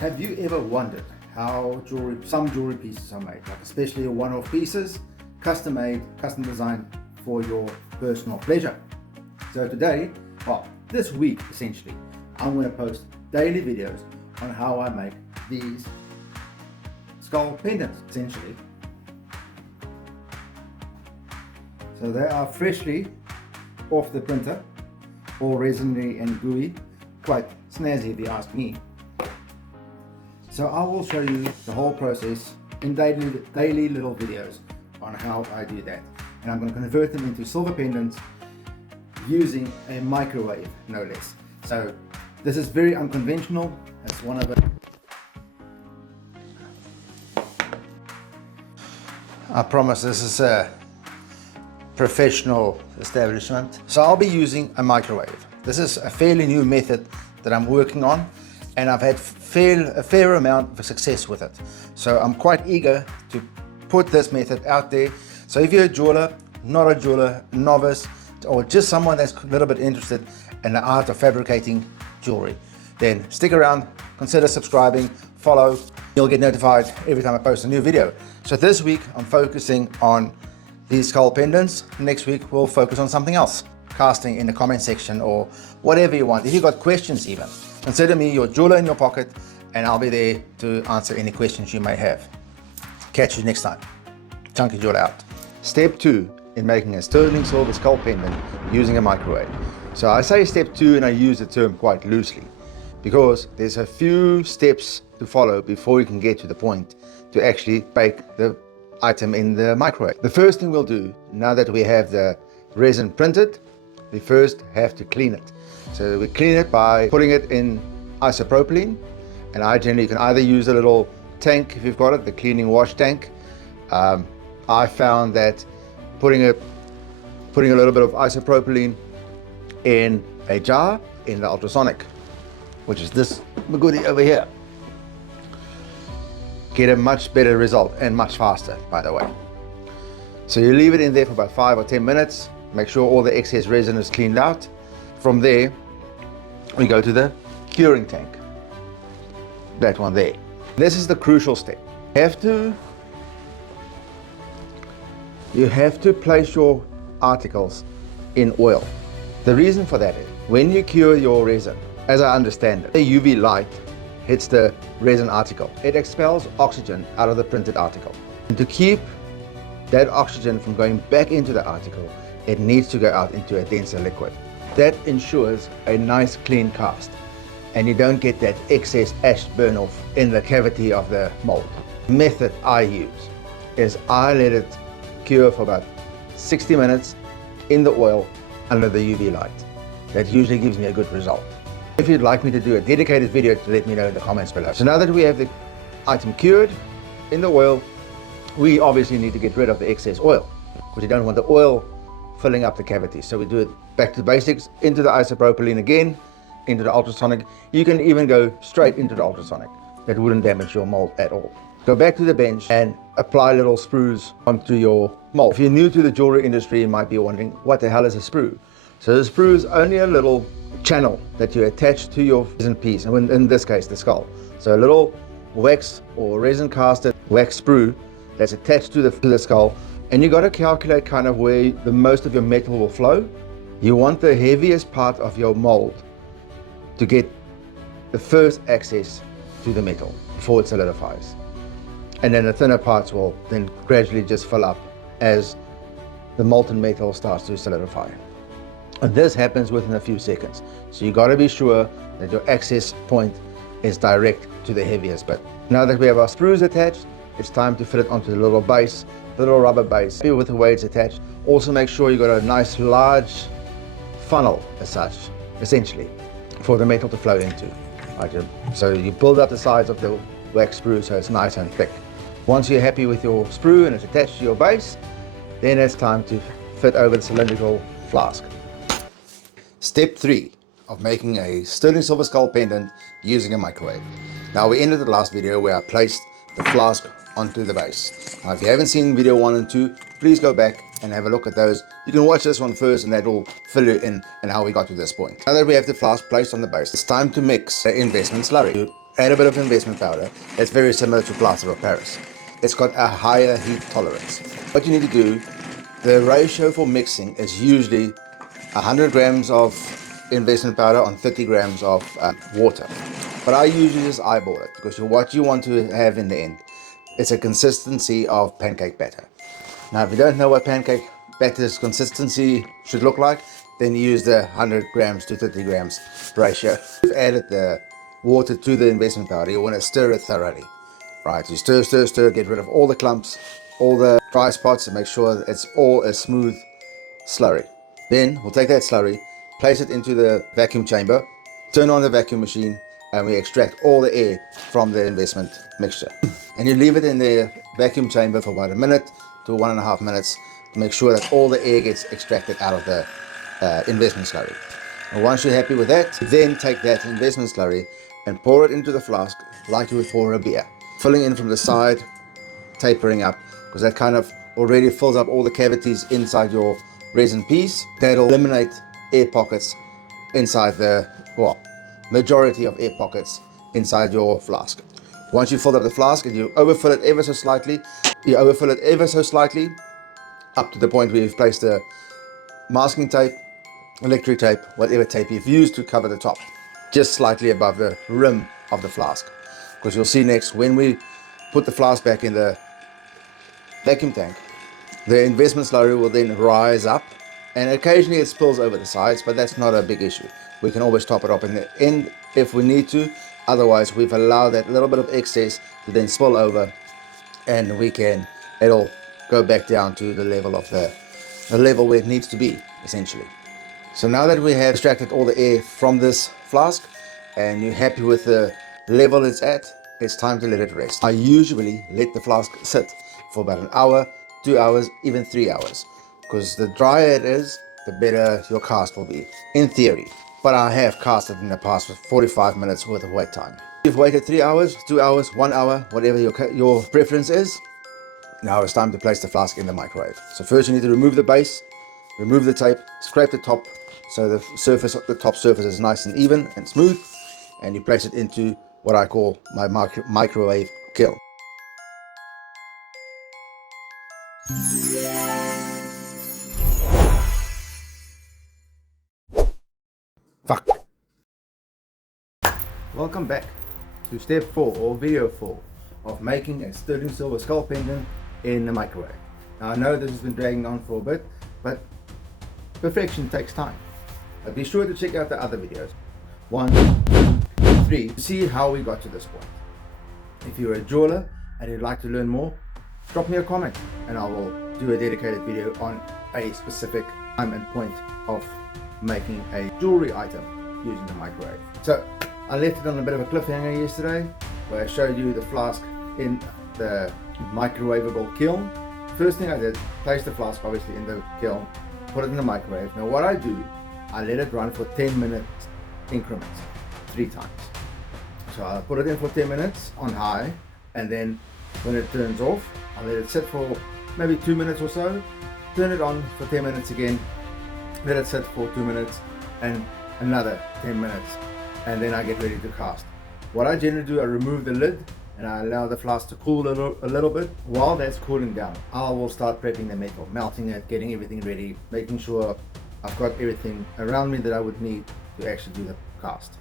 Have you ever wondered how some jewelry pieces are made, like especially one-off pieces, custom made, custom designed for your personal pleasure? So today, well, this week essentially, I'm going to post daily videos on how I make these skull pendants essentially. So they are freshly off the printer, all resinly and gooey, quite snazzy if you ask me. So I will show you the whole process in daily little videos on how I do that. And I'm going to convert them into silver pendants using a microwave, no less. So this is very unconventional. It's one of it. I promise this is a professional establishment. So I'll be using a microwave. This is a fairly new method that I'm working on, and I've had a fair amount of success with it. So I'm quite eager to put this method out there. So if you're a jeweler, not a jeweler, novice, or just someone that's a little bit interested in the art of fabricating jewelry, then stick around, consider subscribing, follow. You'll get notified every time I post a new video. So this week I'm focusing on these skull pendants. Next week we'll focus on something else. Casting in the comment section or whatever you want. If you've got questions even, consider me your jeweler in your pocket, and I'll be there to answer any questions you may have. Catch you next time. Chunky Jeweler out. Step 2 in making a sterling silver skull pendant using a microwave. So I say step 2 and I use the term quite loosely because there's a few steps to follow before you can get to the point to actually bake the item in the microwave. The first thing we'll do, now that we have the resin printed, we first have to clean it. So we clean it by putting it in isopropylene, and I generally can either use a little tank if you've got it, the cleaning wash tank. I found that putting a little bit of isopropylene in a jar in the ultrasonic, which is this goodie over here, get a much better result and much faster, by the way. So you leave it in there for about 5 or 10 minutes, make sure all the excess resin is cleaned out. From there, we go to the curing tank, that one there. This is the crucial step. You have to place your articles in oil. The reason for that is, when you cure your resin, as I understand it, the UV light hits the resin article. It expels oxygen out of the printed article. And to keep that oxygen from going back into the article, it needs to go out into a denser liquid. That ensures a nice clean cast, and you don't get that excess ash burn off in the cavity of the mold. The method I use is I let it cure for about 60 minutes in the oil under the UV light. That usually gives me a good result. If you'd like me to do a dedicated video, let me know in the comments below. So now that we have the item cured in the oil, we obviously need to get rid of the excess oil, because you don't want the oil filling up the cavity. So we do it back to basics, into the isopropylene again, into the ultrasonic. You can even go straight into the ultrasonic. That wouldn't damage your mold at all. Go back to the bench and apply little sprues onto your mold. If you're new to the jewelry industry, you might be wondering, what the hell is a sprue? So the sprue is only a little channel that you attach to your resin piece, and in this case, the skull. So a little wax or resin casted wax sprue that's attached to the skull, and you got to calculate kind of where the most of your metal will flow. You want the heaviest part of your mold to get the first access to the metal before it solidifies. And then the thinner parts will then gradually just fill up as the molten metal starts to solidify. And this happens within a few seconds. So you got to be sure that your access point is direct to the heaviest bit. Now that we have our sprues attached, it's time to fit it onto the little base, the little rubber base. Happy with the way it's attached. Also make sure you got a nice large funnel as such, essentially, for the metal to flow into. So you build up the sides of the wax sprue so it's nice and thick. Once you're happy with your sprue and it's attached to your base, then it's time to fit over the cylindrical flask. Step 3 of making a sterling silver skull pendant using a microwave. Now we ended the last video where I placed the flask onto the base. Now if you haven't seen video 1 and 2, please go back and have a look at those. You can watch this one first and that will fill you in and how we got to this point. Now that we have the flask placed on the base, it's time to mix the investment slurry. add a bit of investment powder. It's very similar to plaster of Paris. It's got a higher heat tolerance. What you need to do, the ratio for mixing is usually 100 grams of investment powder on 30 grams of water. But I usually just eyeball it, because what you want to have in the end is a consistency of pancake batter. Now, if you don't know what pancake batter's consistency should look like, then use the 100 grams to 30 grams ratio. You've added the water to the investment powder. You want to stir it thoroughly, right? You stir, stir, stir, get rid of all the clumps, all the dry spots, and make sure it's all a smooth slurry. Then we'll take that slurry, place it into the vacuum chamber, turn on the vacuum machine, and we extract all the air from the investment mixture. And you leave it in the vacuum chamber for about 1 minute to 1.5 minutes to make sure that all the air gets extracted out of the investment slurry. And once you're happy with that, then take that investment slurry and pour it into the flask like you would pour a beer, filling in from the side, tapering up, because that kind of already fills up all the cavities inside your resin piece. That'll eliminate air pockets inside the, well, majority of air pockets inside your flask. Once you've filled up the flask and you overfill it ever so slightly, up to the point where you've placed the masking tape, electric tape, whatever tape you've used to cover the top, just slightly above the rim of the flask. Because you'll see next, when we put the flask back in the vacuum tank, the investment slurry will then rise up, and occasionally it spills over the sides, but that's not a big issue. We can always top it up in the end if we need to. Otherwise, we've allowed that little bit of excess to then spill over, and it'll go back down to the level of the level where it needs to be, essentially. So now that we have extracted all the air from this flask and you're happy with the level it's at, it's time to let it rest. I usually let the flask sit for about 1 hour, 2 hours, even 3 hours, because the drier it is, the better your cast will be, in theory. But I have casted in the past with 45 minutes worth of wait time. You've waited 3 hours, 2 hours, 1 hour, whatever your preference is. Now it's time to place the flask in the microwave. So first you need to remove the base, remove the tape, scrape the top so the top surface is nice and even and smooth, and you place it into what I call my microwave kiln. Fuck. Welcome back to step 4 or video 4 of making a sterling silver skull pendant in the microwave. Now I know this has been dragging on for a bit, but perfection takes time. But be sure to check out the other videos, 1, 2, 3, to see how we got to this point. If you're a jeweler and you'd like to learn more, drop me a comment and I will do a dedicated video on a specific time and point of making a jewelry item using the microwave. So I left it on a bit of a cliffhanger yesterday, where I showed you the flask in the microwavable kiln. First thing I did, place the flask obviously in the kiln, put it in the microwave. Now what I do, I let it run for 10-minute increments, 3 times. So I put it in for 10 minutes on high, and then when it turns off, I let it sit for maybe 2 minutes or so, turn it on for 10 minutes again, let it sit for 2 minutes and another 10 minutes, and then I get ready to cast. What I generally do, I remove the lid and I allow the flask to cool a little bit. While that's cooling down, I will start prepping the metal, melting it, getting everything ready, making sure I've got everything around me that I would need to actually do the cast.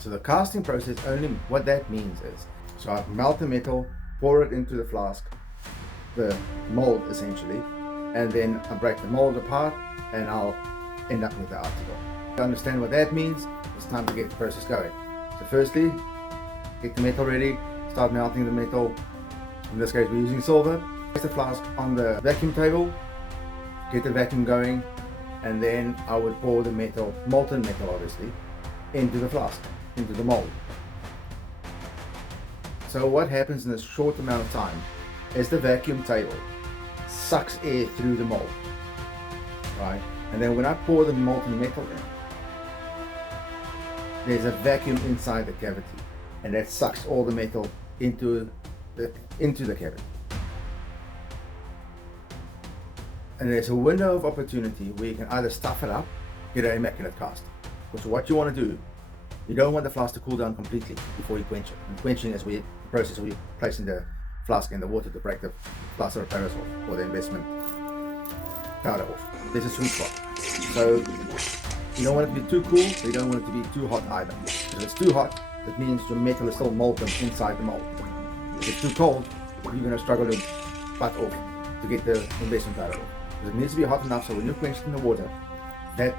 So the casting process, only what that means is, so I melt the metal, pour it into the flask, the mold essentially, and then I break the mold apart and I'll end up with the article. To understand what that means, it's time to get the process going. So firstly, get the metal ready, start melting the metal. In this case we're using silver. Place the flask on the vacuum table, get the vacuum going, and then I would pour the metal, molten metal obviously, into the flask, into the mold. So what happens in this short amount of time is the vacuum table sucks air through the mold, right? And then when I pour the molten metal in, there's a vacuum inside the cavity, and that sucks all the metal into the cavity. And there's a window of opportunity where you can either stuff it up, get an immaculate cast. Because what you want to do You don't want the flask to cool down completely before you quench it. And quenching is the process where you're placing the flask in the water to break the plaster of Paris off, or the investment powder off. There's a sweet spot. So you don't want it to be too cool, but you don't want it to be too hot either. If it's too hot, that means your metal is still molten inside the mold. If it's too cold, you're going to struggle to butt off to get the investment powder off. Because it needs to be hot enough so when you quench it in the water, that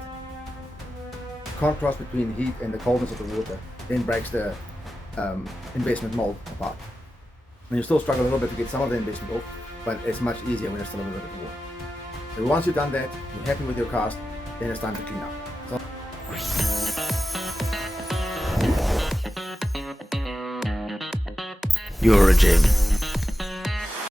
contrast between heat and the coldness of the water then breaks the investment mold apart. And you still struggle a little bit to get some of the investment off, but it's much easier when there's still a little bit of water. So once you've done that, you're happy with your cast, then it's time to clean up. So, you're a gem.